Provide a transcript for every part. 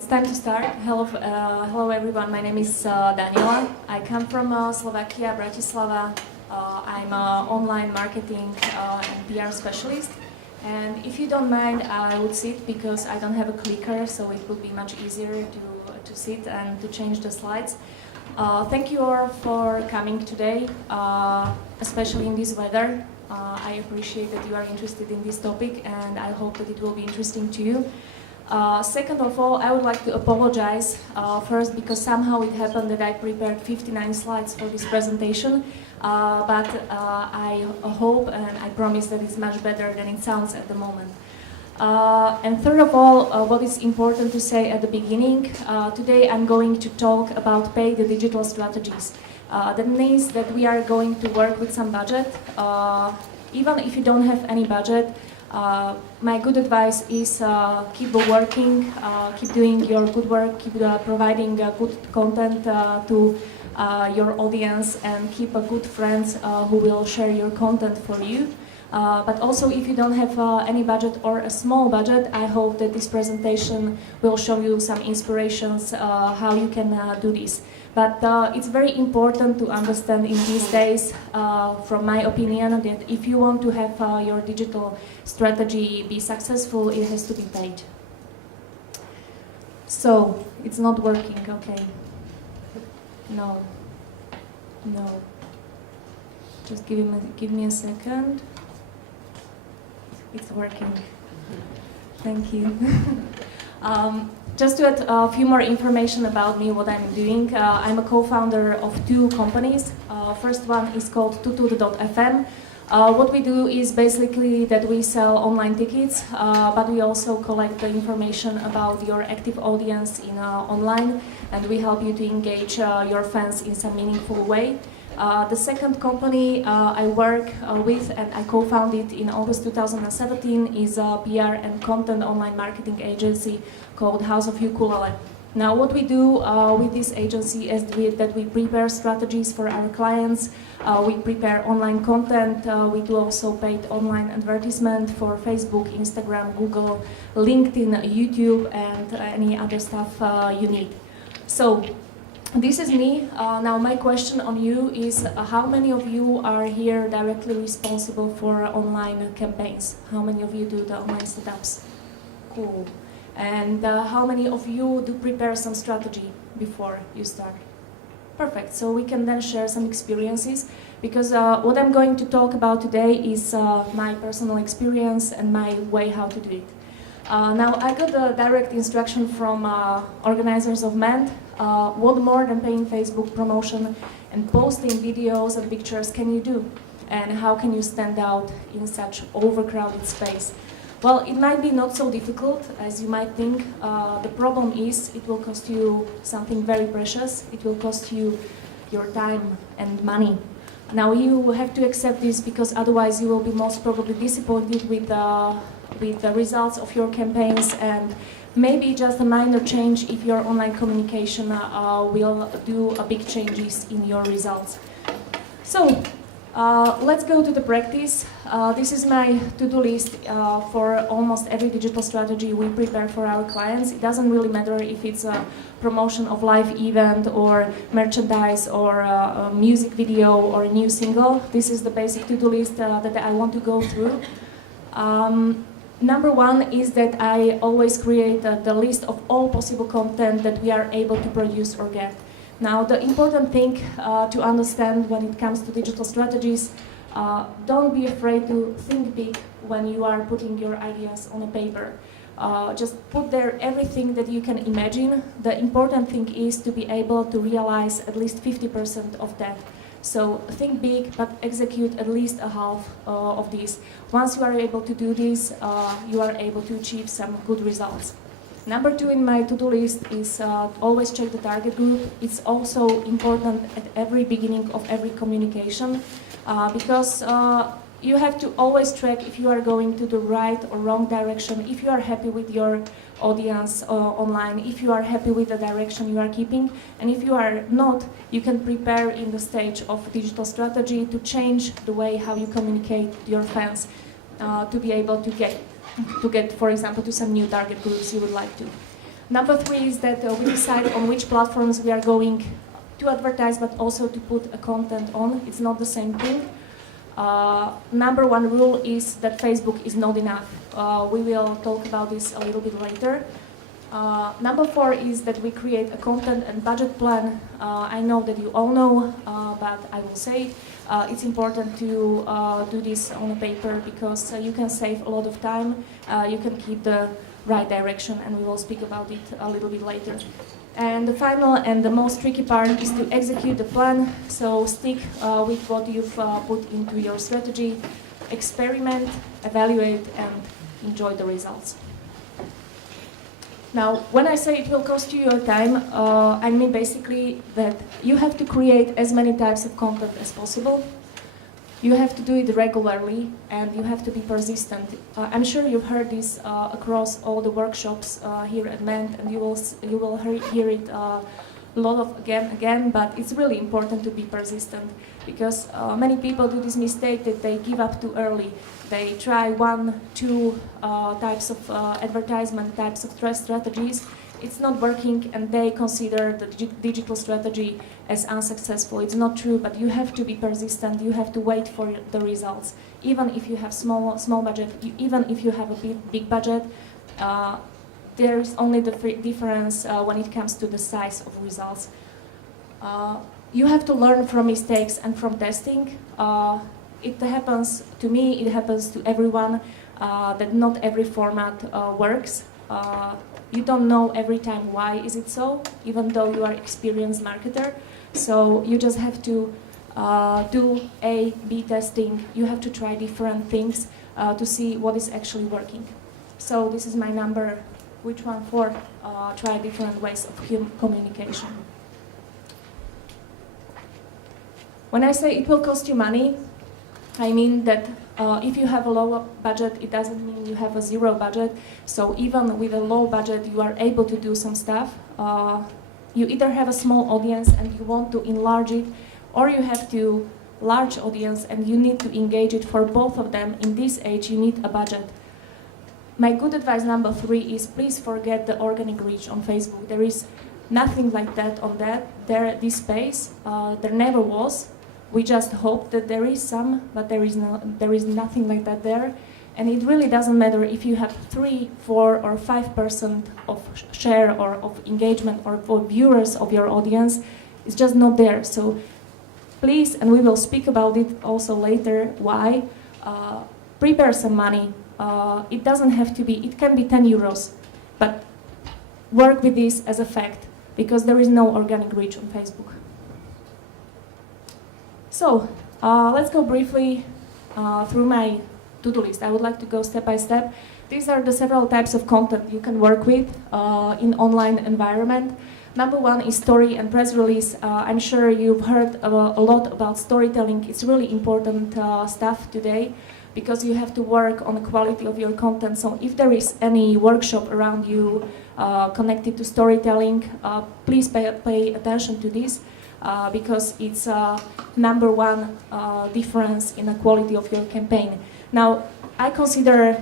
It's time to start. Hello everyone, my name is Daniela. I come from Slovakia, Bratislava. I'm an online marketing and PR specialist. And if you don't mind, I would sit because I don't have a clicker, so it would be much easier to sit and to change the slides. Thank you all for coming today, especially in this weather. I appreciate that you are interested in this topic, and I hope that it will be interesting to you. Second of all, I would like to apologize first because somehow it happened that I prepared 59 slides for this presentation, but I hope and I promise that it's much better than it sounds at the moment. And third of all, what is important to say at the beginning, today I'm going to talk about paid digital strategies. That means that we are going to work with some budget. Even if you don't have any budget, my good advice is keep working, keep doing your good work, keep providing good content to your audience, and keep good friends who will share your content for you. But also, if you don't have any budget or a small budget, I hope that this presentation will show you some inspirations how you can do this. But it's very important to understand in these days, from my opinion, that if you want to have your digital strategy be successful, it has to be paid. So, it's not working, okay. No. Just give me a second. It's working. Thank you. Just to add a few more information about me, what I'm doing. I'm a co-founder of two companies. First one is called Tutud.fm. What we do is basically that we sell online tickets, but we also collect the information about your active audience in online, and we help you to engage your fans in some meaningful way. The second company I work with and I co-founded in August 2017 is a PR and content online marketing agency called House of Ukulele. Now what we do with this agency is that we prepare strategies for our clients, we prepare online content, we do also paid online advertisement for Facebook, Instagram, Google, LinkedIn, YouTube, and any other stuff you need. So, this is me. Now my question on you is how many of you are here directly responsible for online campaigns? How many of you do the online setups? Cool. And how many of you do prepare some strategy before you start? Perfect. So we can then share some experiences, because what I'm going to talk about today is my personal experience and my way how to do it. Now I got a direct instruction from organizers of MENT. What more than paying Facebook promotion and posting videos and pictures can you do? And how can you stand out in such overcrowded space? Well, it might be not so difficult as you might think. The problem is it will cost you something very precious. It will cost you your time and money. Now you have to accept this, because otherwise you will be most probably disappointed with the results of your campaigns, and maybe just a minor change if your online communication will do a big changes in your results. So, let's go to the practice. This is my to-do list for almost every digital strategy we prepare for our clients. It doesn't really matter if it's a promotion of live event or merchandise or a music video or a new single. This is the basic to-do list that I want to go through. Number one is that I always create the list of all possible content that we are able to produce or get. Now, the important thing to understand when it comes to digital strategies, don't be afraid to think big when you are putting your ideas on a paper. Just put there everything that you can imagine. The important thing is to be able to realize at least 50% of that. So think big, but execute at least a half of this. Once you are able to do this, you are able to achieve some good results. Number two in my to-do list is always check the target group. It's also important at every beginning of every communication, because you have to always track if you are going to the right or wrong direction, if you are happy with your audience online, if you are happy with the direction you are keeping, and if you are not, you can prepare in the stage of digital strategy to change the way how you communicate to your fans to be able to get, for example, to some new target groups you would like to. Number 3 is that we decide on which platforms we are going to advertise, but also to put a content on. It's not the same thing. Number 1 rule is that Facebook is not enough. We will talk about this a little bit later. Number 4 is that we create a content and budget plan. I know that you all know, but I will say it's important to do this on a paper because you can save a lot of time, you can keep the right direction, and we will speak about it a little bit later. And the final and the most tricky part is to execute the plan, so stick with what you've put into your strategy, experiment, evaluate, and enjoy the results. Now, when I say it will cost you your time, I mean basically that you have to create as many types of content as possible. You have to do it regularly, and you have to be persistent. I'm sure you've heard this across all the workshops here at MENT, and you will hear it a lot of again, but it's really important to be persistent because many people do this mistake that they give up too early. They try 1, 2 types of advertisement, types of strategies. It's not working, and they consider the digital strategy as unsuccessful. It's not true, but you have to be persistent. You have to wait for the results. Even if you have small budget, even if you have a big budget, there is only the difference when it comes to the size of results. You have to learn from mistakes and from testing. It happens to me, it happens to everyone, that not every format works. You don't know every time why is it so, even though you are experienced marketer. So you just have to do A/B testing. You have to try different things to see what is actually working. So this is my number, which one for try different ways of communication. When I say it will cost you money, I mean that if you have a low budget, it doesn't mean you have a zero budget. So even with a low budget, you are able to do some stuff. You either have a small audience and you want to enlarge it, or you have to large audience and you need to engage it. For both of them, in this age, you need a budget. My good advice number 3 is please forget the organic reach on Facebook. There is nothing like that on this space. There never was. We just hope that there is some, but there is nothing like that there. And it really doesn't matter if you have 3, 4, or 5% of share or of engagement or for viewers of your audience. It's just not there. So please, and we will speak about it also later, why, prepare some money. It doesn't have to be, it can be 10 euros, but work with this as a fact, because there is no organic reach on Facebook. So, let's go briefly through my to-do list. I would like to go step by step. These are the several types of content you can work with in online environment. Number 1 is story and press release. I'm sure you've heard a lot about storytelling. It's really important stuff today because you have to work on the quality of your content. So if there is any workshop around you connected to storytelling, please pay attention to this. Because it's number 1 difference in the quality of your campaign. Now, I consider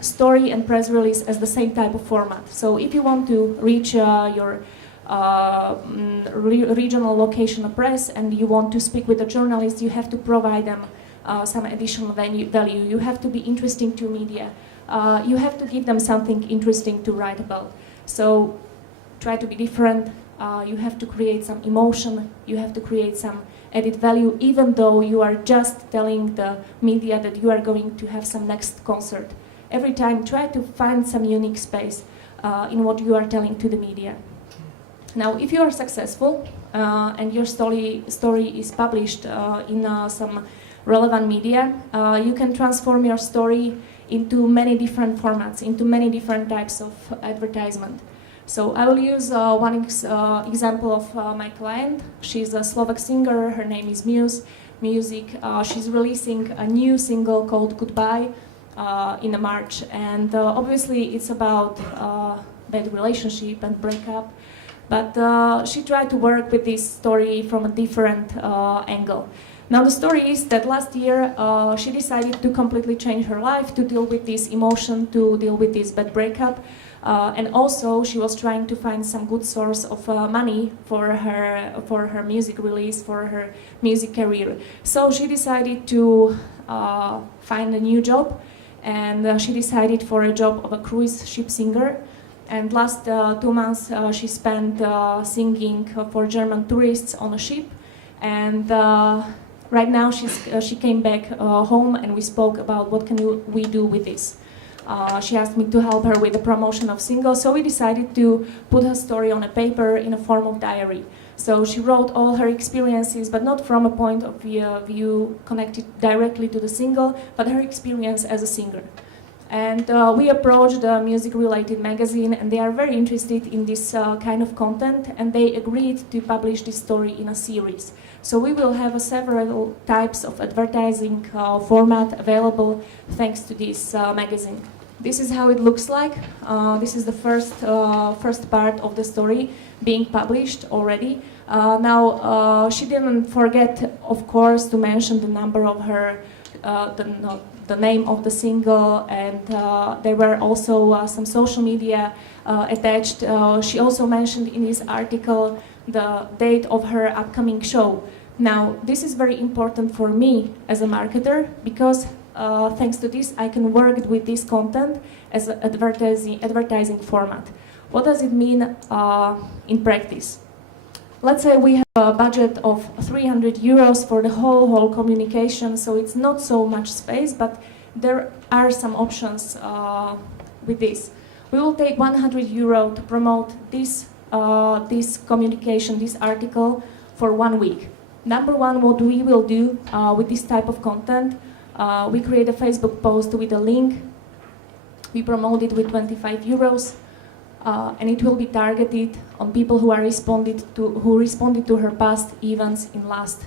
story and press release as the same type of format. So if you want to reach your regional location of press and you want to speak with the journalists, you have to provide them some additional value. You have to be interesting to media. You have to give them something interesting to write about. So try to be different. You have to create some emotion, you have to create some added value, even though you are just telling the media that you are going to have some next concert. Every time, try to find some unique space in what you are telling to the media. Now, if you are successful and your story is published in some relevant media, you can transform your story into many different formats, into many different types of advertisement. So I will use one example of my client. She's a Slovak singer, her name is Music. She's releasing a new single called Goodbye in March. And obviously it's about bad relationship and breakup. But she tried to work with this story from a different angle. Now the story is that last year she decided to completely change her life, to deal with this emotion, to deal with this bad breakup. And also she was trying to find some good source of money for her music release, for her music career. So she decided to find a new job, and she decided for a job of a cruise ship singer. And last 2 months she spent singing for German tourists on a ship. And right now she came back home, and we spoke about what can we do with this. She asked me to help her with the promotion of singles, so we decided to put her story on a paper in a form of diary. So she wrote all her experiences, but not from a point of view connected directly to the single, but her experience as a singer. And we approached the music-related magazine, and they are very interested in this kind of content, and they agreed to publish this story in a series. So we will have several types of advertising format available thanks to this magazine. This is how it looks like. This is the first part of the story being published already. Now, she didn't forget, of course, to mention the number of her, the name of the single, and there were also some social media attached. She also mentioned in this article the date of her upcoming show. Now, this is very important for me as a marketer, because thanks to this, I can work with this content as an advertising format. What does it mean in practice? Let's say we have a budget of 300 euros for the whole communication, so it's not so much space, but there are some options with this. We will take 100 euro to promote this communication, this article, for 1 week. Number one, what we will do with this type of content, we create a Facebook post with a link. We promote it with 25 euros, and it will be targeted on people who responded to her past events in last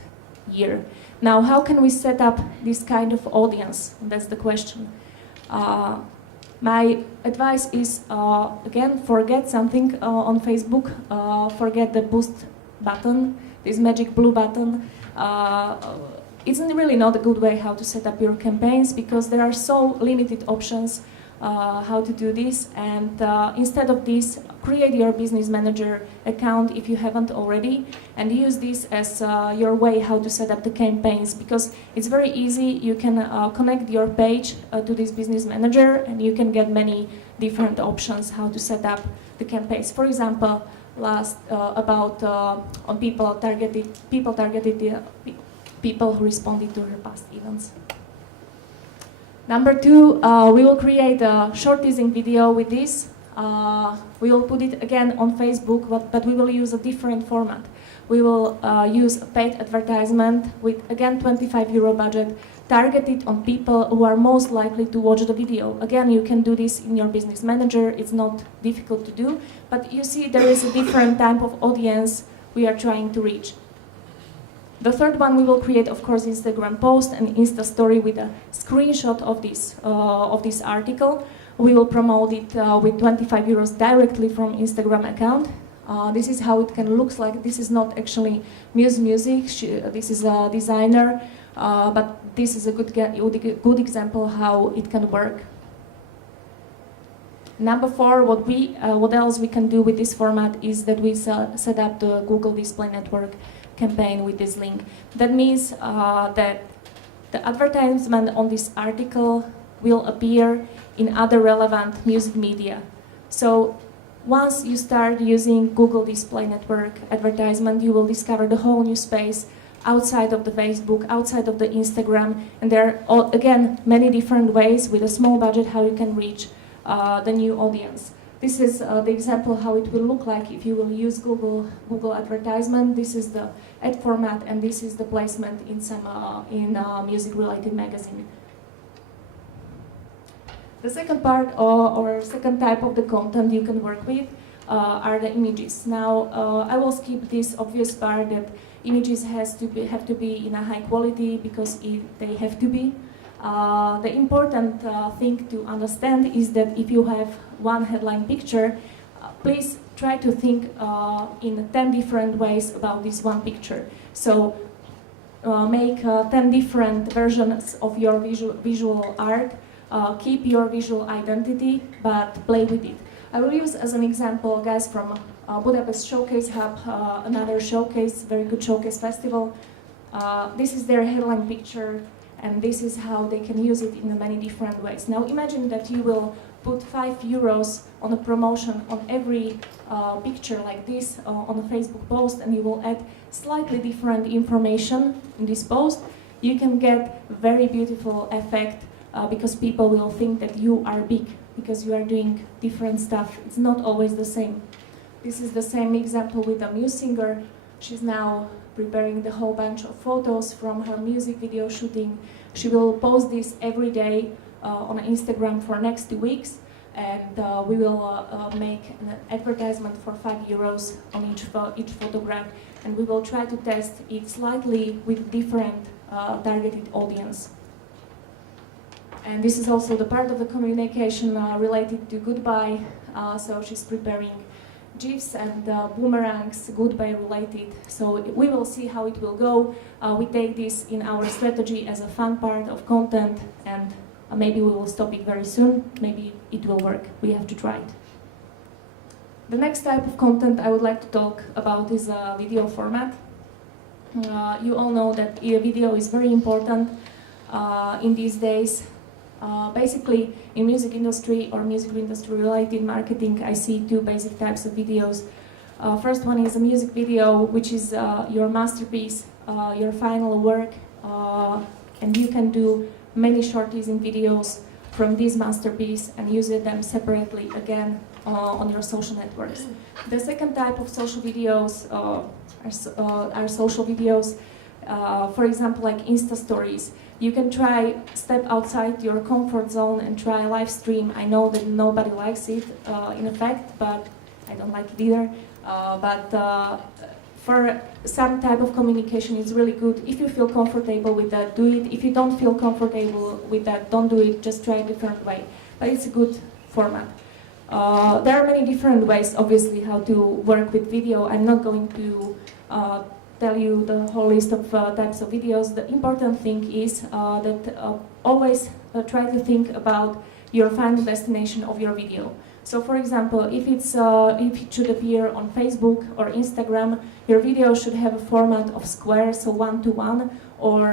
year. Now, how can we set up this kind of audience? That's the question. My advice is, again, forget something on Facebook, forget the boost button, this magic blue button. It's really not a good way how to set up your campaigns, because there are so limited options how to do this. And instead of this, create your business manager account if you haven't already, and use this as your way how to set up the campaigns, because it's very easy. You can connect your page to this business manager, and you can get many different options how to set up the campaigns. For example, on people who responded to her past events. Number two, we will create a short teasing video with this. We will put it again on Facebook, but we will use a different format. We will use a paid advertisement with, again, 25 euro budget, targeted on people who are most likely to watch the video. Again, you can do this in your business manager. It's not difficult to do, but you see there is a different type of audience we are trying to reach. The third one, we will create, of course, Instagram post and Insta story with a screenshot of this article. We will promote it with 25 euros directly from Instagram account. This is how it can look like. This is not actually music. This is a designer, but this is a good example how it can work. Number four, what else we can do with this format is that we set up the Google Display Network campaign with this link. That means that the advertisement on this article will appear in other relevant music media. So once you start using Google Display Network advertisement, you will discover the whole new space outside of the Facebook, outside of the Instagram, and there are, again, many different ways with a small budget how you can reach the new audience. This is the example how it will look like if you will use Google advertisement. This is the ad format, and this is the placement in some music-related magazine. The second part or second type of the content you can work with are the images. Now, I will skip this obvious part that images have to be in a high quality, because they have to be. The important thing to understand is that if you have one headline picture, please try to think in 10 different ways about this one picture. So make 10 different versions of your visual art. Keep your visual identity, but play with it. I will use as an example guys from Budapest Showcase Hub, another showcase, very good showcase festival. This is their headline picture, and this is how they can use it in many different ways. Now imagine that you will put €5 on a promotion on every picture like this on a Facebook post, and you will add slightly different information in this post. You can get very beautiful effect because people will think that you are big because you are doing different stuff. It's not always the same. This is the same example with a music singer. She's now preparing the whole bunch of photos from her music video shooting. She will post this every day on Instagram for next 2 weeks, and we will make an advertisement for €5 on each photograph, and we will try to test it slightly with different targeted audience. And this is also the part of the communication related to goodbye, so she's preparing GIFs and boomerangs, goodbye related. So we will see how it will go. We take this in our strategy as a fun part of content, and maybe we will stop it very soon. Maybe it will work. We have to try it. The next type of content I would like to talk about is video format. You all know that video is very important in these days. Basically, in music industry or music industry related marketing, I see two basic types of videos. First one is a music video, which is your masterpiece, your final work, and you can do many short teasing videos from this masterpiece and use them separately again on your social networks. The second type of social videos are social videos, for example, like Insta stories. You can try step outside your comfort zone and try a live stream. I know that nobody likes it in effect, but I don't like it either. For some type of communication, it's really good. If you feel comfortable with that, do it. If you don't feel comfortable with that, don't do it. Just try a different way. But it's a good format. There are many different ways, obviously, how to work with video. I'm not going to tell you the whole list of types of videos. The important thing is that always try to think about your final destination of your video. So for example, if it should appear on Facebook or Instagram, your video should have a format of square, so 1:1 or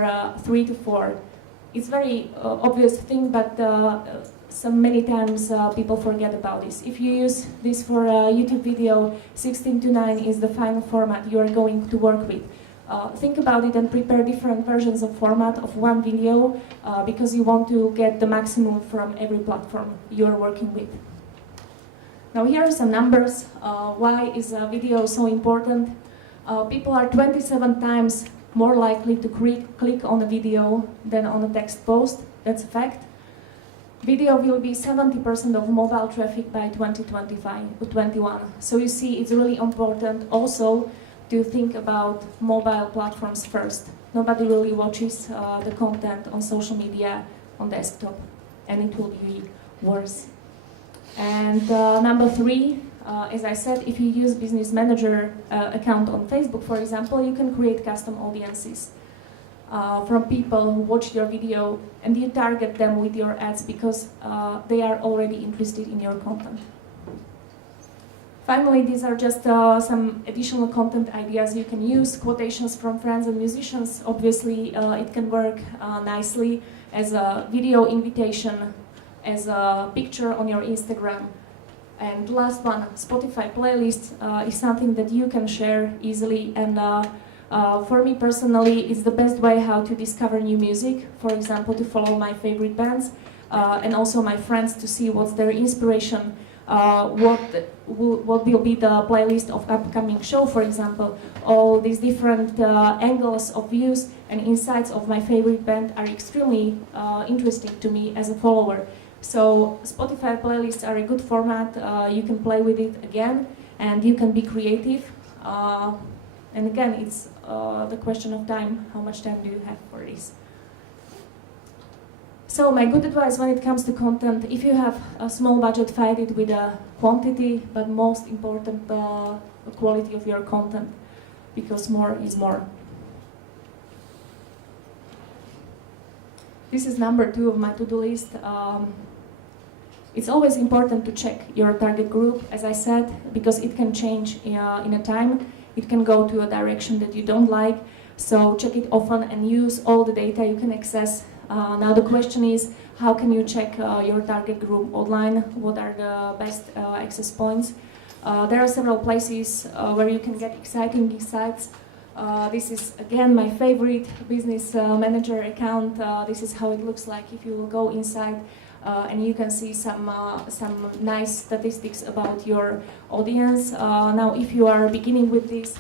3:4. It's very obvious thing, but many times people forget about this. If you use this for a YouTube video, 16:9 is the final format you are going to work with. Think about it and prepare different versions of format of one video because you want to get the maximum from every platform you are working with. Now here are some numbers. Why is a video so important? People are 27 times more likely to click on a video than on a text post. That's a fact. Video will be 70% of mobile traffic by 2021. So you see, it's really important also to think about mobile platforms first. Nobody really watches the content on social media on desktop, and it will be worse. And number 3, as I said, if you use Business Manager account on Facebook, for example, you can create custom audiences from people who watched your video, and you target them with your ads because they are already interested in your content. Finally, these are just some additional content ideas you can use. Quotations from friends and musicians. Obviously, it can work nicely as a video invitation, as a picture on your Instagram. And last one, Spotify playlist is something that you can share easily, and for me personally, it's the best way how to discover new music. For example, to follow my favorite bands and also my friends to see what's their inspiration, what will be the playlist of upcoming show, for example. All these different angles of views and insights of my favorite band are extremely interesting to me as a follower. So Spotify playlists are a good format. You can play with it again, and you can be creative. And again, it's the question of time. How much time do you have for this? So my good advice when it comes to content, if you have a small budget, fight it with a quantity, but most important, the quality of your content, because more is more. This is number 2 of my to-do list. It's always important to check your target group, as I said, because it can change in a time. It can go to a direction that you don't like. So check it often and use all the data you can access. Now the question is, how can you check your target group online? What are the best access points? There are several places where you can get exciting insights. This is again my favorite business manager account. This is how it looks like if you will go inside and you can see some nice statistics about your audience. Now if you are beginning with this,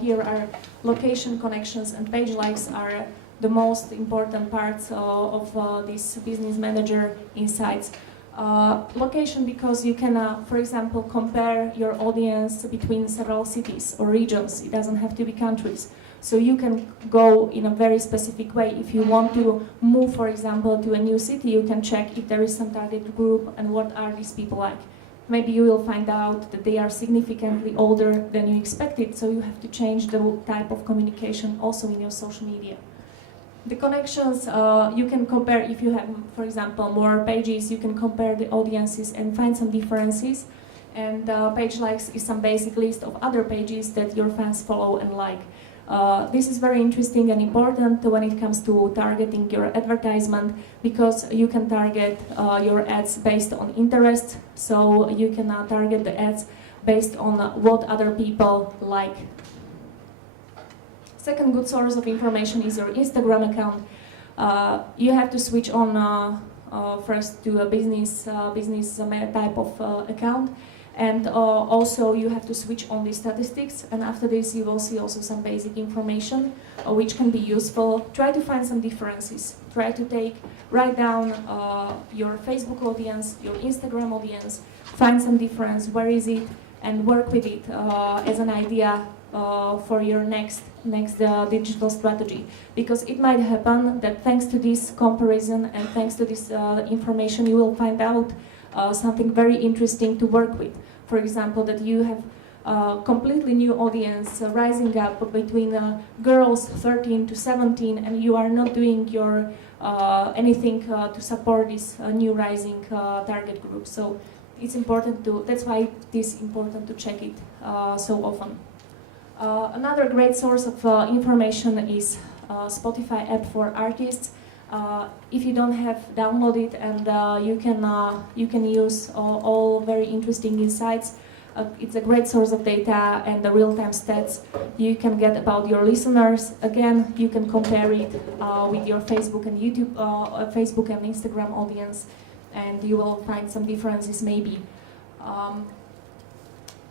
here are location, connections and page likes are the most important parts of this business manager insights. Location, because you can, for example, compare your audience between several cities or regions. It doesn't have to be countries. So you can go in a very specific way. If you want to move, for example, to a new city, you can check if there is some target group and what are these people like. Maybe you will find out that they are significantly older than you expected, so you have to change the type of communication also in your social media. The connections, you can compare if you have, for example, more pages, you can compare the audiences and find some differences. And page likes is some basic list of other pages that your fans follow and like. This is very interesting and important when it comes to targeting your advertisement, because you can target your ads based on interest. So you can target the ads based on what other people like. Second good source of information is your Instagram account. You have to switch on first to a business type of account, and also you have to switch on the statistics, and after this you will see also some basic information which can be useful. Try to find some differences. Try to write down your Facebook audience, your Instagram audience, find some difference, where is it, and work with it as an idea for your next digital strategy, because it might happen that thanks to this comparison and thanks to this information you will find out something very interesting to work with. For example, that you have a completely new audience rising up between girls 13 to 17, and you are not doing your anything to support this new rising target group. So it's important to, that's why it is important to check it so often. Another great source of information is Spotify app for artists. If you don't have, download it, and you can use all very interesting insights. It's a great source of data and the real-time stats you can get about your listeners. Again, you can compare it with your Facebook and YouTube, Facebook and Instagram audience, and you will find some differences maybe.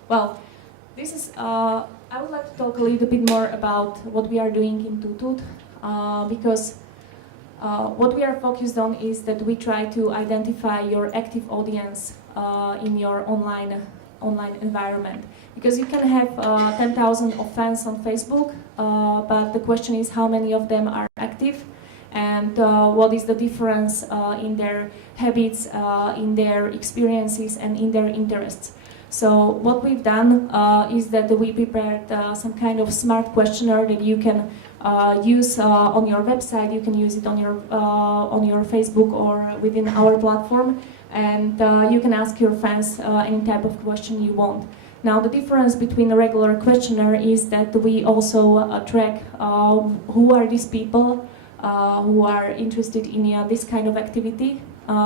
Well, this is. I would like to talk a little bit more about what we are doing in Tutut, because what we are focused on is that we try to identify your active audience in your online environment. Because you can have 10,000 of fans on Facebook, but the question is how many of them are active, and what is the difference in their habits, in their experiences, and in their interests. So what we've done is that we prepared some kind of smart questionnaire that you can use on your website. You can use it on your Facebook or within our platform, and you can ask your fans any type of question you want. Now the difference between a regular questionnaire is that we also track who are these people who are interested in this kind of activity.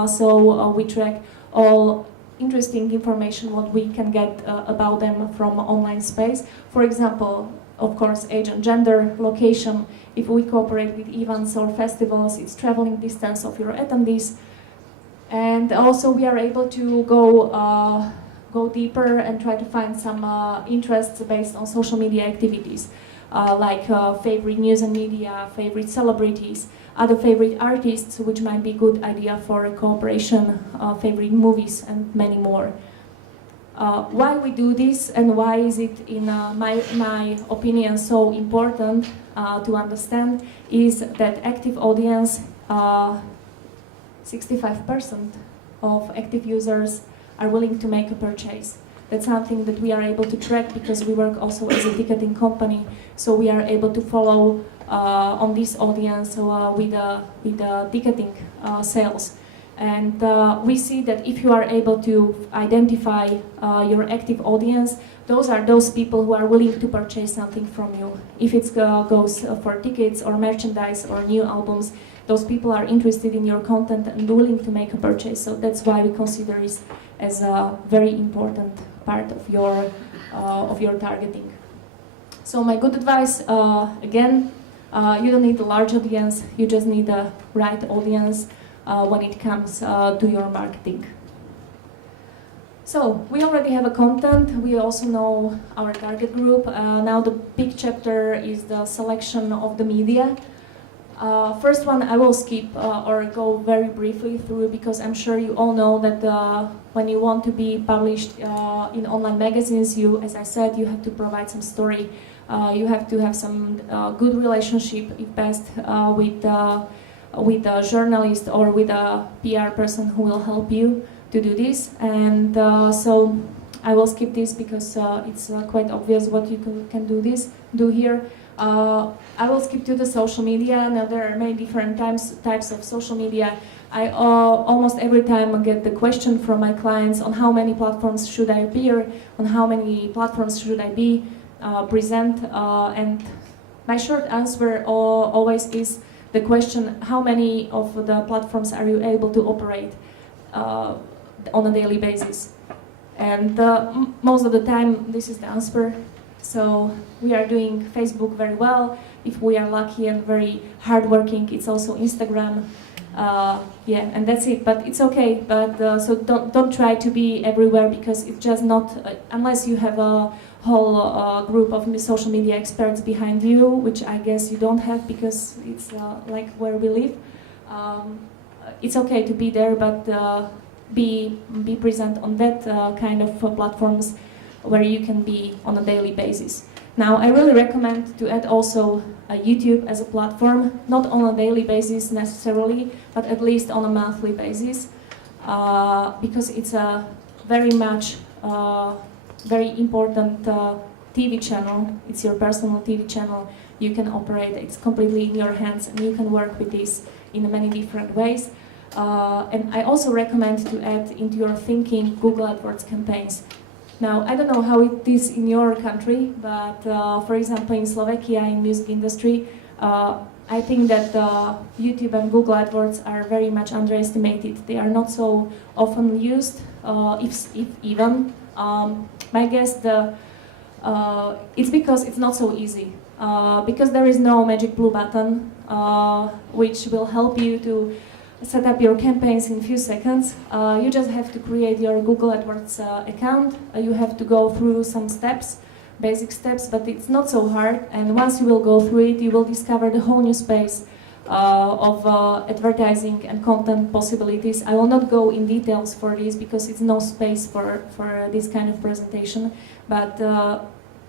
So we track all interesting information what we can get about them from online space. For example, of course, age and gender, location. If we cooperate with events or festivals, it's traveling distance of your attendees. And also we are able to go deeper and try to find some interests based on social media activities, like favorite news and media, favorite celebrities, other favorite artists, which might be a good idea for a cooperation, favorite movies, and many more. Why we do this, and why is it, in my opinion, so important to understand, is that active audience, 65% of active users are willing to make a purchase. That's something that we are able to track because we work also as a ticketing company, so we are able to follow on this audience with the ticketing sales. And we see that if you are able to identify your active audience, those are those people who are willing to purchase something from you. If it goes for tickets or merchandise or new albums, those people are interested in your content and willing to make a purchase. So that's why we consider it as a very important part of your targeting. So my good advice, again, you don't need a large audience, you just need the right audience when it comes to your marketing. So we already have a content, we also know our target group. Now the big chapter is the selection of the media. First one I will skip or go very briefly through, because I'm sure you all know that when you want to be published in online magazines, as I said, you have to provide some story. You have to have some good relationship, if best, with a journalist or with a PR person who will help you to do this. And so I will skip this because it's quite obvious what you can do here. I will skip to the social media. Now there are many different types of social media. I almost every time get the question from my clients on how many platforms should I appear, on how many platforms should I be present, and my short answer always is the question, how many of the platforms are you able to operate on a daily basis? And most of the time this is the answer. So we are doing Facebook very well. If we are lucky and very hardworking, it's also Instagram. Yeah, and that's it. But it's okay. But so don't try to be everywhere, because it's just not unless you have a whole group of social media experts behind you, which I guess you don't have because it's like where we live. It's okay to be there, but be present on that kind of platforms where you can be on a daily basis. Now, I really recommend to add also YouTube as a platform, not on a daily basis necessarily, but at least on a monthly basis, because it's a very much very important TV channel. It's your personal TV channel. You can operate, it's completely in your hands, and you can work with this in many different ways. And I also recommend to add into your thinking Google AdWords campaigns. Now, I don't know how it is in your country, but for example, in Slovakia, in music industry, I think that YouTube and Google AdWords are very much underestimated. They are not so often used, if even. My guess, it's because it's not so easy. Because there is no magic blue button, which will help you to set up your campaigns in a few seconds. You just have to create your Google AdWords account. You have to go through some steps, basic steps, but it's not so hard. And once you will go through it, you will discover the whole new space of advertising and content possibilities. I will not go in details for this because it's no space for this kind of presentation, but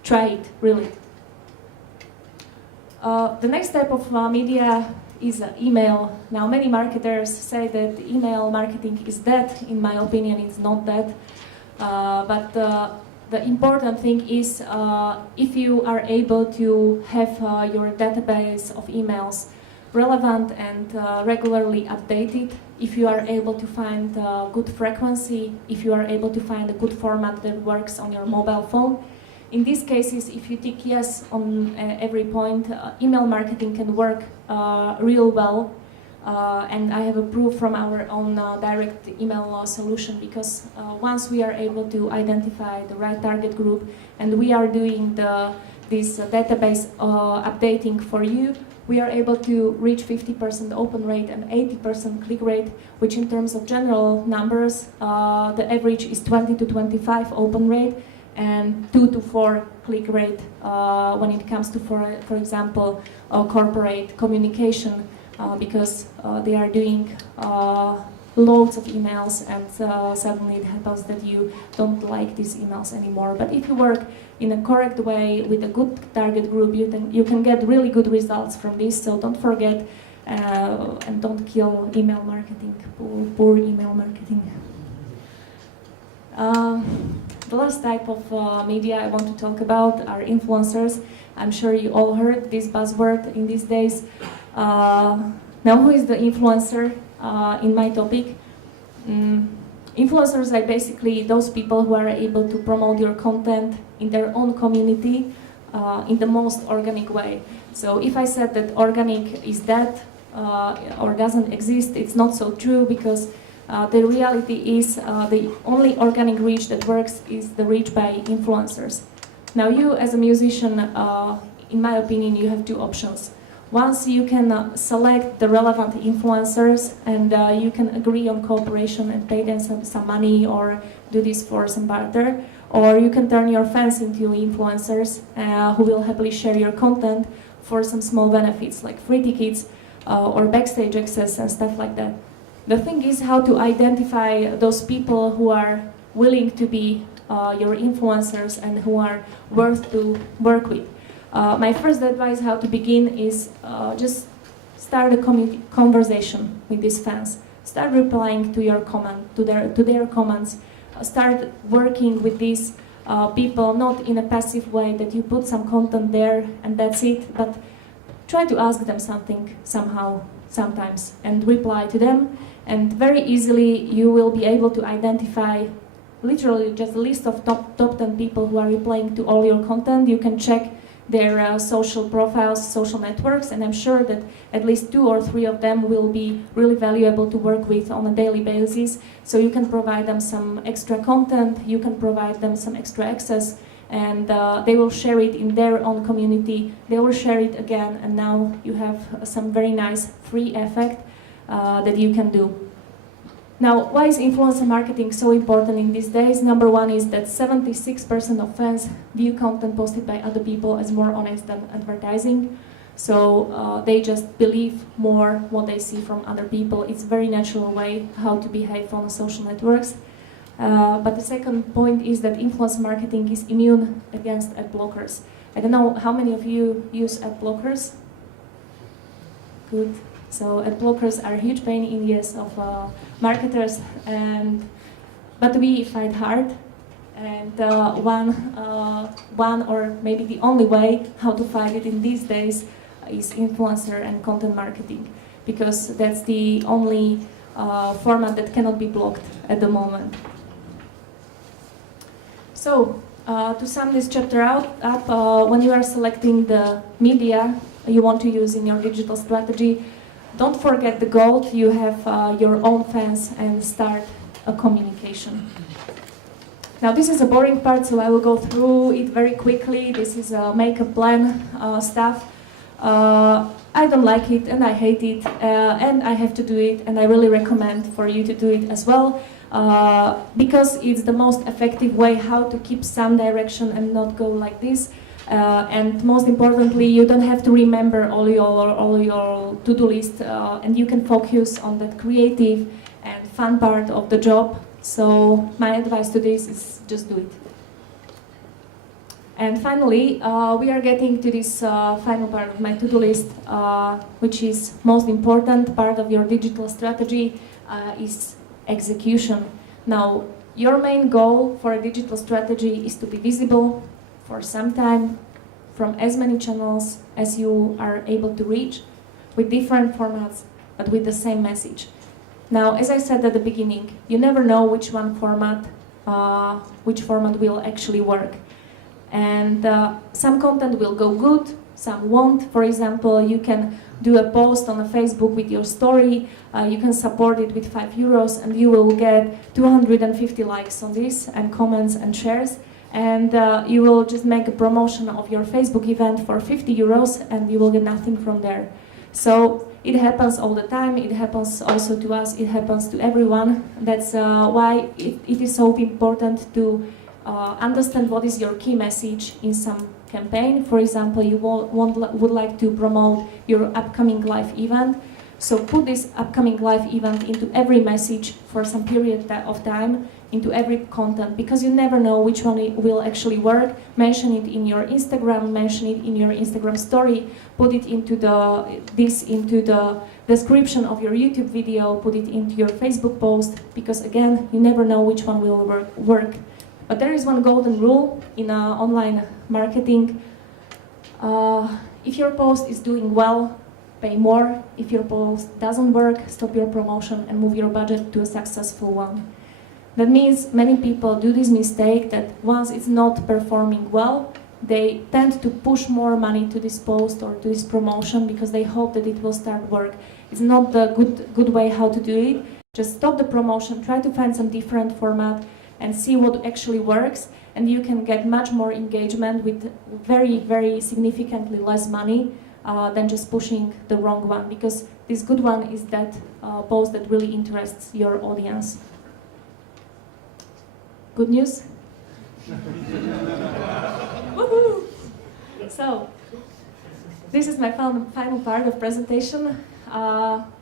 try it, really. The next type of media is email. Now, many marketers say that email marketing is dead. In my opinion, it's not dead. But the important thing is if you are able to have your database of emails relevant and regularly updated, if you are able to find good frequency, if you are able to find a good format that works on your mobile phone. In these cases, if you tick yes on every point, email marketing can work real well. And I have a proof from our own direct email solution, because once we are able to identify the right target group and we are doing this database updating for you, we are able to reach 50% open rate and 80% click rate, which in terms of general numbers, the average is 20 to 25 open rate and 2 to 4 click rate when it comes to, for example, corporate communication, because they are doing loads of emails, and suddenly it happens that you don't like these emails anymore. But if you work in a correct way with a good target group, you can get really good results from this. So don't forget and don't kill email marketing, poor email marketing. The last type of media I want to talk about are influencers. I'm sure you all heard this buzzword in these days. Now, who is the influencer in my topic? Influencers are basically those people who are able to promote your content in their own community in the most organic way. So if I said that organic is dead or doesn't exist, it's not so true, because the reality is the only organic reach that works is the reach by influencers. Now you as a musician, in my opinion, you have two options. Once you can select the relevant influencers and you can agree on cooperation and pay them some money or do this for some barter, or you can turn your fans into influencers who will happily share your content for some small benefits like free tickets or backstage access and stuff like that. The thing is how to identify those people who are willing to be your influencers and who are worth to work with. My first advice how to begin is just start a conversation with these fans. Start replying to your comment, to their comments. Start working with these people, not in a passive way that you put some content there and that's it, but try to ask them something somehow, sometimes, and reply to them. And very easily you will be able to identify literally just a list of top 10 people who are replying to all your content. You can check their social profiles, social networks, and I'm sure that at least 2 or 3 of them will be really valuable to work with on a daily basis. So you can provide them some extra content, you can provide them some extra access, and they will share it in their own community, they will share it again, and now you have some very nice free effect that you can do. Now, why is influencer marketing so important in these days? Number one is that 76% of fans view content posted by other people as more honest than advertising. So they just believe more what they see from other people. It's a very natural way how to behave on social networks. But the second point is that influencer marketing is immune against ad blockers. I don't know how many of you use ad blockers? Good. So ad blockers are a huge pain in the ass of marketers, but we fight hard. And one or maybe the only way how to fight it in these days is influencer and content marketing, because that's the only format that cannot be blocked at the moment. So to sum this chapter up, when you are selecting the media you want to use in your digital strategy, don't forget the goal. You have your own fans and start a communication. Now this is a boring part, so I will go through it very quickly. This is a makeup plan stuff. I don't like it and I hate it and I have to do it, and I really recommend for you to do it as well, because it's the most effective way how to keep some direction and not go like this. And most importantly, you don't have to remember all your to-do list, and you can focus on that creative and fun part of the job. So my advice to this is just do it. And finally, we are getting to this final part of my to-do list, which is most important part of your digital strategy, is execution. Now, your main goal for a digital strategy is to be visible for some time from as many channels as you are able to reach, with different formats, but with the same message. Now, as I said at the beginning, you never know which format will actually work. And some content will go good, some won't. For example, you can do a post on a Facebook with your story, you can support it with €5 and you will get 250 likes on this and comments and shares. And you will just make a promotion of your Facebook event for €50 and you will get nothing from there. So it happens all the time, it happens also to us, it happens to everyone. That's why it is so important to understand what is your key message in some campaign. For example, you would like to promote your upcoming live event. So put this upcoming live event into every message for some period of time, into every content, because you never know which one will actually work. Mention it in your Instagram, mention it in your Instagram story, put it into the description of your YouTube video, put it into your Facebook post, because again, you never know which one will work. But there is one golden rule in online marketing. If your post is doing well, pay more. If your post doesn't work, stop your promotion and move your budget to a successful one. That means many people do this mistake that once it's not performing well, they tend to push more money to this post or to this promotion because they hope that it will start work. It's not the good way how to do it. Just stop the promotion, try to find some different format and see what actually works, and you can get much more engagement with very, very significantly less money than just pushing the wrong one, because this good one is that post that really interests your audience. Good news? Woohoo! So, this is my final part of presentation.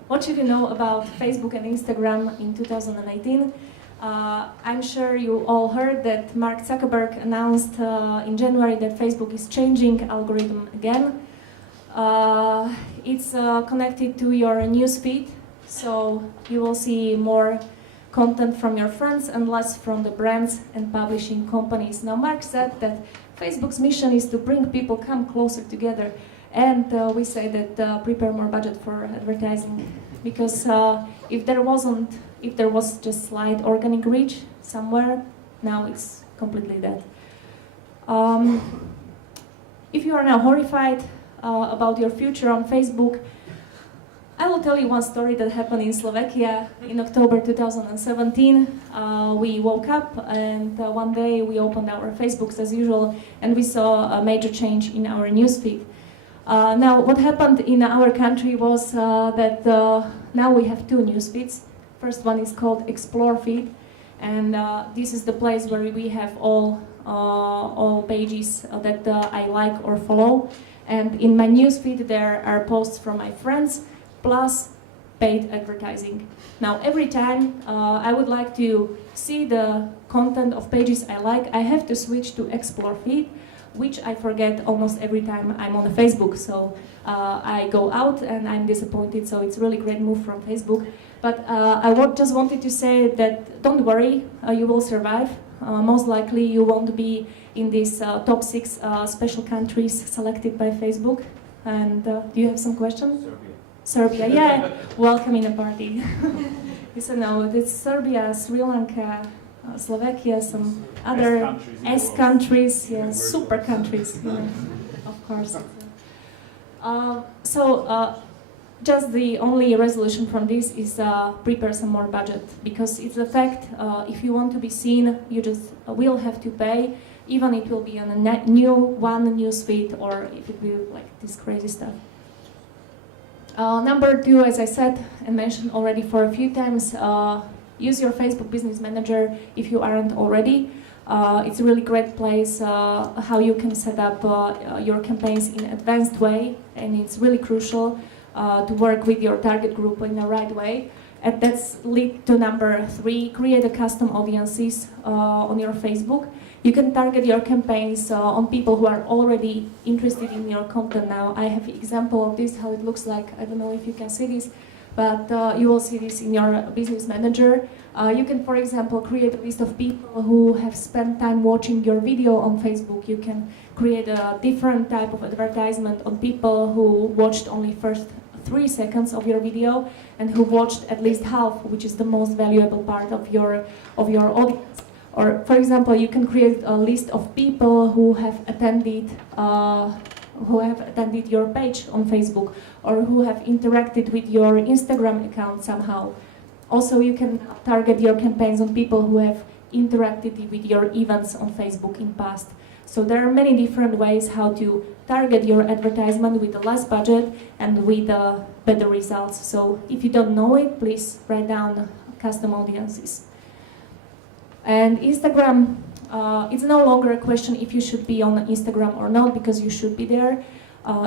What should you know about Facebook and Instagram in 2018? I'm sure you all heard that Mark Zuckerberg announced in January that Facebook is changing algorithm again. It's connected to your newsfeed, so you will see more content from your friends and less from the brands and publishing companies. Now, Mark said that Facebook's mission is to bring people come closer together, and we say that prepare more budget for advertising, because if there was just slight organic reach somewhere, now it's completely dead. If you are now horrified about your future on Facebook, I will tell you one story that happened in Slovakia in October 2017. We woke up and one day we opened our Facebooks as usual and we saw a major change in our newsfeed. Now what happened in our country was that now we have two newsfeeds. First one is called Explore feed, and this is the place where we have all pages that I like or follow. And in my newsfeed there are posts from my friends, plus paid advertising. Now, every time I would like to see the content of pages I like, I have to switch to Explore feed, which I forget almost every time I'm on Facebook. So I go out and I'm disappointed, so it's a really great move from Facebook. But I just wanted to say that don't worry, you will survive. Most likely you won't be in these top 6 special countries selected by Facebook. And do you have some questions? Serbia, yeah, welcome in a party. So no, it's Serbia, Sri Lanka, Slovakia, some other S countries, yeah, super countries, yeah, of course. Just the only resolution from this is prepare some more budget, because it's a fact, if you want to be seen, you just will have to pay, even it will be on a new newsfeed, or if it will be like this crazy stuff. Number 2, as I said and mentioned already for a few times, use your Facebook Business Manager if you aren't already. It's a really great place how you can set up your campaigns in an advanced way, and it's really crucial to work with your target group in the right way. And that's lead to number 3, create a custom audiences on your Facebook. You can target your campaigns on people who are already interested in your content now. I have an example of this, how it looks like. I don't know if you can see this, but you will see this in your business manager. You can, for example, create a list of people who have spent time watching your video on Facebook. You can create a different type of advertisement on people who watched only first 3 seconds of your video and who watched at least half, which is the most valuable part of your audience. Or, for example, you can create a list of people who have attended your page on Facebook, or who have interacted with your Instagram account somehow. Also, you can target your campaigns on people who have interacted with your events on Facebook in past. So there are many different ways how to target your advertisement with a less budget and with better results. So if you don't know it, please write down custom audiences. And Instagram, it's no longer a question if you should be on Instagram or not, because you should be there.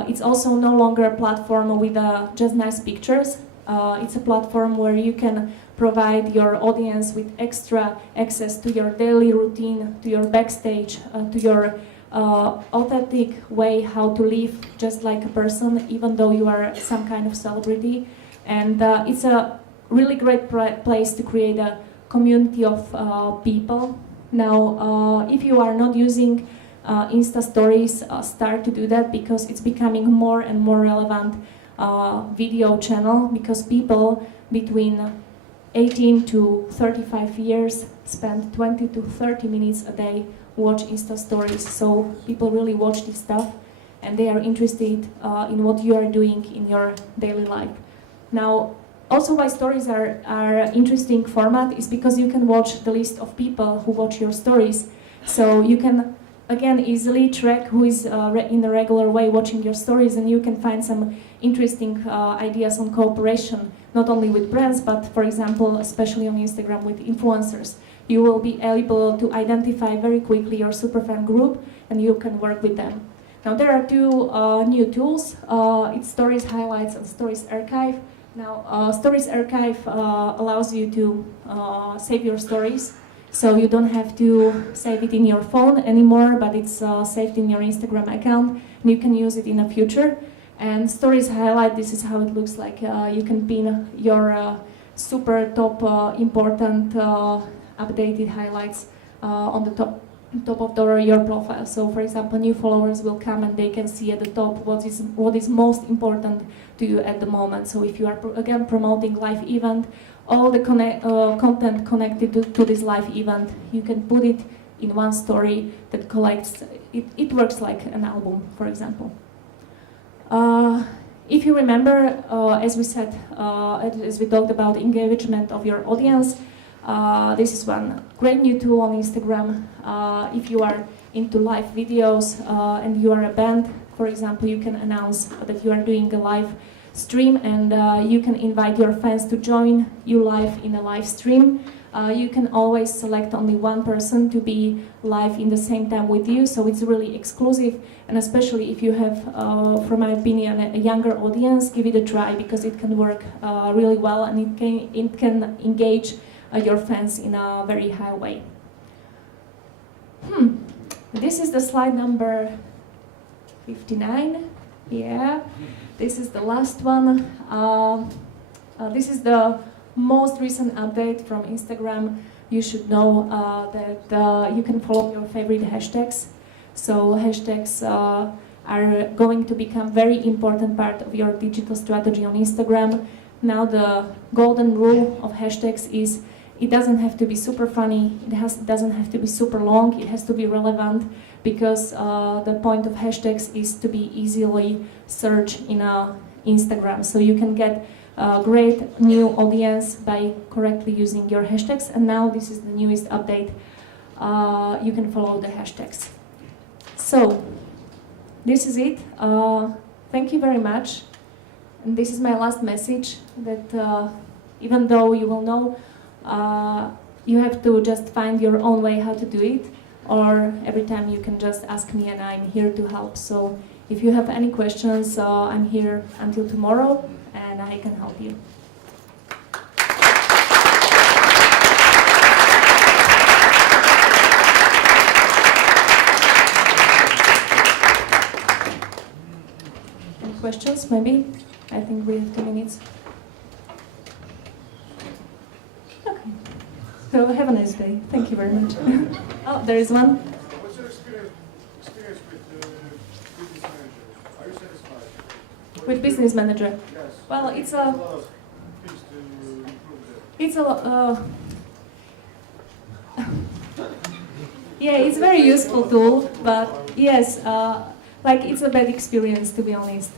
It's also no longer a platform with just nice pictures. It's a platform where you can provide your audience with extra access to your daily routine, to your backstage, to your authentic way how to live just like a person, even though you are some kind of celebrity. And it's a really great place to create a community of people. Now, if you are not using Insta stories, start to do that, because it's becoming more and more relevant video channel, because people between 18 to 35 years spend 20 to 30 minutes a day watch Insta stories. So people really watch this stuff and they are interested in what you are doing in your daily life. Now, also why stories are interesting format is because you can watch the list of people who watch your stories. So you can, again, easily track who is in a regular way watching your stories, and you can find some interesting ideas on cooperation, not only with brands, but for example, especially on Instagram with influencers. You will be able to identify very quickly your superfan group and you can work with them. Now there are two new tools. It's Stories Highlights and Stories Archive. Now, Stories Archive allows you to save your stories, so you don't have to save it in your phone anymore, but it's saved in your Instagram account, and you can use it in the future. And Stories Highlight, this is how it looks like. You can pin your super top important updated highlights on the top of your profile. So, for example, new followers will come and they can see at the top what is most important to you at the moment. So if you are again promoting live event, all the content connected to this live event, you can put it in one story that collects. It works like an album, for example. If you remember, as we said, as we talked about engagement of your audience, this is one great new tool on Instagram. If you are into live videos and you are a band, for example, you can announce that you are doing a live stream, and you can invite your fans to join you live in a live stream. You can always select only one person to be live in the same time with you, so it's really exclusive. And especially if you have, from my opinion, a younger audience, give it a try, because it can work really well, and it can engage your fans in a very high way. This is the slide number 59. Yeah, this is the last one. This is the most recent update from Instagram. You should know that you can follow your favorite hashtags. So hashtags are going to become very important part of your digital strategy on Instagram. Now the golden rule of hashtags is it doesn't have to be super funny, it doesn't have to be super long, it has to be relevant, because the point of hashtags is to be easily searched in Instagram. So you can get a great new audience by correctly using your hashtags. And now this is the newest update. You can follow the hashtags. So this is it. Thank you very much. And this is my last message, that even though you will know, you have to just find your own way how to do it, or every time you can just ask me and I'm here to help. So if you have any questions, I'm here until tomorrow and I can help you. Any questions, maybe? I think we have 2 minutes. Okay. So have a nice day. Thank you very much. Oh, there is one. What's your experience with business manager? Are you satisfied? With business manager? Yes. Well, it's a lot of things to improve there. It's a yeah, it's a very useful tool, but yes, like it's a bad experience, to be honest.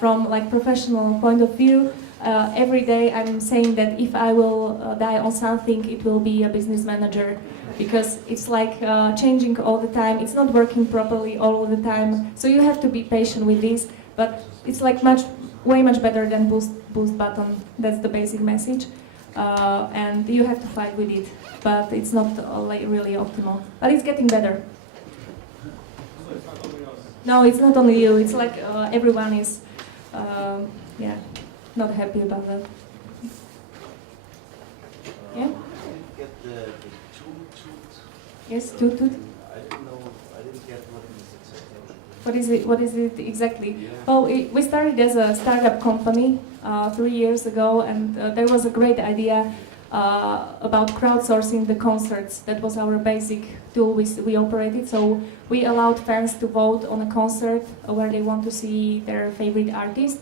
From like professional point of view, every day I'm saying that if I will die on something, it will be a business manager, because it's like changing all the time. It's not working properly all the time, so you have to be patient with this. But it's like way much better than boost button. That's the basic message, and you have to fight with it. But it's not like really optimal. But it's getting better. So it's not only us. No, it's not only you. It's like everyone is, yeah, not happy about that. Yeah. Get the toot. Yes, toot. I didn't know. I didn't get what it is exactly. What is it? What is it exactly? Yeah. Oh, we started as a startup company 3 years ago, and there was a great idea about crowdsourcing the concerts. That was our basic tool we operated. So we allowed fans to vote on a concert where they want to see their favorite artist.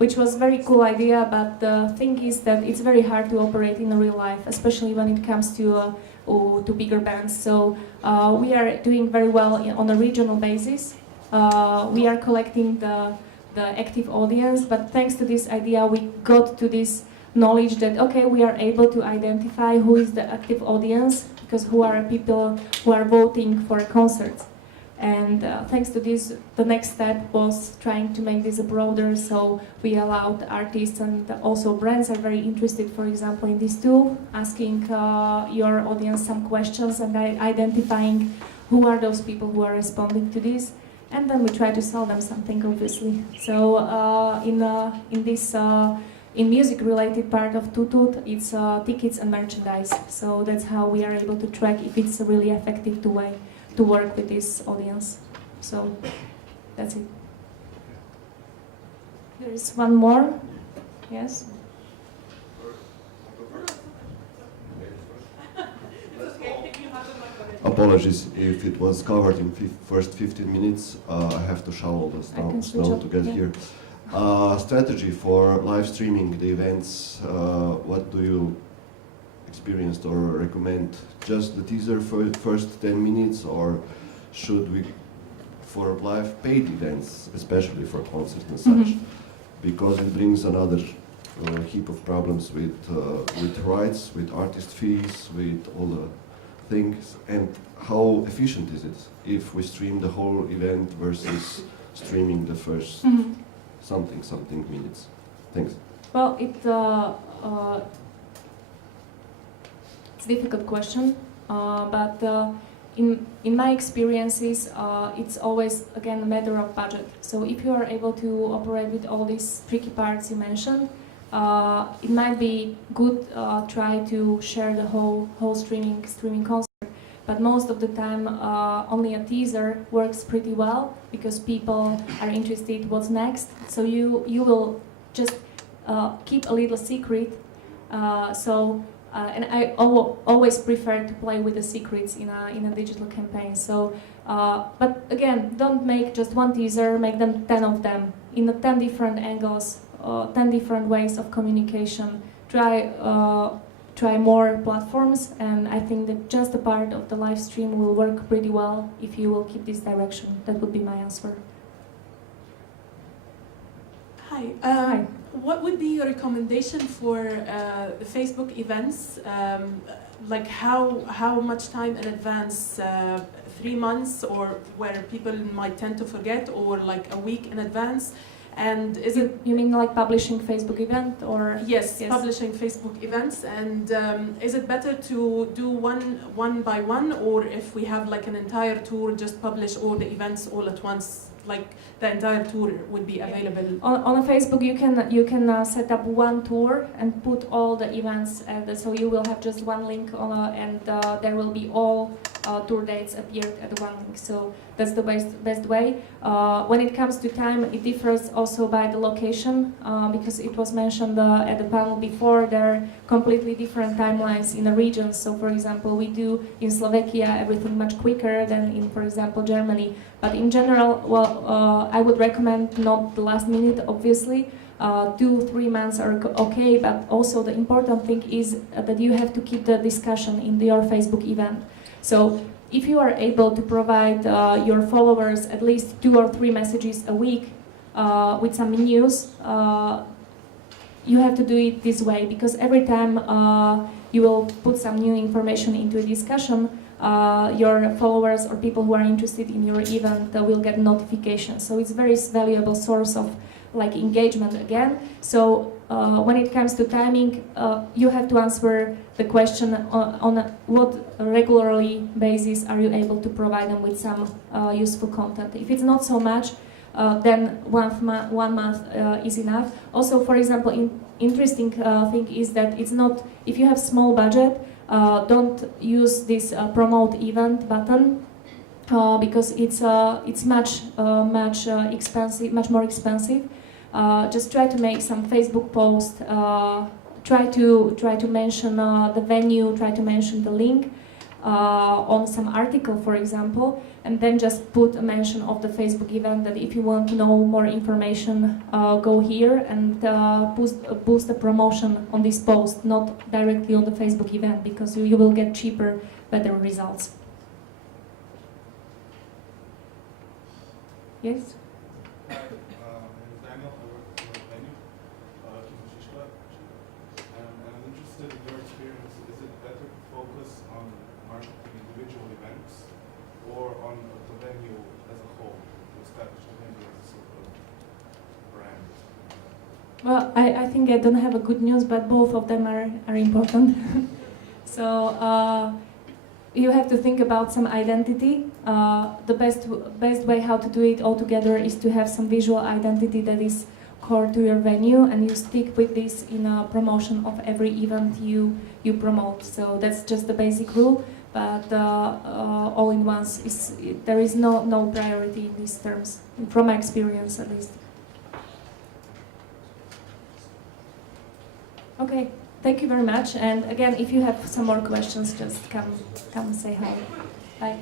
which was very cool idea, but the thing is that it's very hard to operate in real life, especially when it comes to bigger bands. So we are doing very well on a regional basis. We are collecting the active audience, but thanks to this idea we got to this knowledge that okay, we are able to identify who is the active audience, because who are people who are voting for concerts. And thanks to this, the next step was trying to make this broader, so we allowed artists and also brands are very interested, for example, in this tool, asking your audience some questions and identifying who are those people who are responding to this, and then we try to sell them something, obviously. So in music-related part of Tutut, it's tickets and merchandise. So that's how we are able to track if it's a really effective way to work with this audience. So that's it. There is one more. Yes? Apologies if it was covered in first 15 minutes. I have to shovel the snow to get here. Strategy for live streaming the events. What do you experienced or recommend? Just the teaser for first 10 minutes, or should we, for live paid events, especially for concerts and such, because it brings another heap of problems with rights, with artist fees, with all the things, and how efficient is it if we stream the whole event versus streaming the first something minutes? Thanks. Well, it's a difficult question, but in my experiences, it's always again a matter of budget. So if you are able to operate with all these tricky parts you mentioned, it might be good try to share the whole streaming concert. But most of the time, only a teaser works pretty well because people are interested what's next. So you will just keep a little secret. And I always prefer to play with the secrets in a digital campaign. So, but again, don't make just one teaser. Make them 10 of them in 10 different angles, 10 different ways of communication. Try more platforms, and I think that just a part of the live stream will work pretty well if you will keep this direction. That would be my answer. Hi. Hi. What would be your recommendation for the Facebook events? Like how much time in advance? 3 months, or where people might tend to forget, or like a week in advance? And is it? You mean like publishing Facebook event, or? Yes, publishing Facebook events. And is it better to do one by one, or if we have like an entire tour, just publish all the events all at once? Like the entire tour would be available. On a Facebook, you can set up one tour and put all the events, so you will have just one link and there will be all tour dates appeared at one link. So that's the best way. When it comes to time, it differs also by the location, because it was mentioned at the panel before, there are completely different timelines in the regions. So for example, we do in Slovakia everything much quicker than in, for example, Germany. But in general, well, I would recommend not the last minute, obviously. 2-3 months are okay, but also the important thing is that you have to keep the discussion in your Facebook event. So if you are able to provide your followers at least 2 or 3 messages a week with some news, you have to do it this way, because every time you will put some new information into a discussion, your followers or people who are interested in your event will get notifications. So it's a very valuable source of like engagement again. So when it comes to timing, you have to answer the question on what regularly basis are you able to provide them with some useful content. If it's not so much, then 1 month is enough. Also, for example, interesting thing is that it's not, if you have small budget, don't use this promote event button because it's much more expensive. Just try to make some Facebook post. Try to mention the venue. Try to mention the link. on some article, for example, and then just put a mention of the Facebook event that if you want to know more information, go here, and boost the promotion on this post, not directly on the Facebook event, because you will get cheaper, better results. Yes? Hi, my name is Daniel. I work for MENT Ljubljana, and I'm interested in your experience. Is it better to focus on marketing individual events or on the venue as a whole, to establish the venue as a sort of brand? Well, I think I don't have a good news, but both of them are important. So you have to think about some identity. The best way how to do it all together is to have some visual identity that is core to your venue, and you stick with this in a promotion of every event you promote. So that's just the basic rule, but all in once there is no priority in these terms, from my experience at least. Okay. Thank you very much, and again, if you have some more questions, just come say hi. Bye.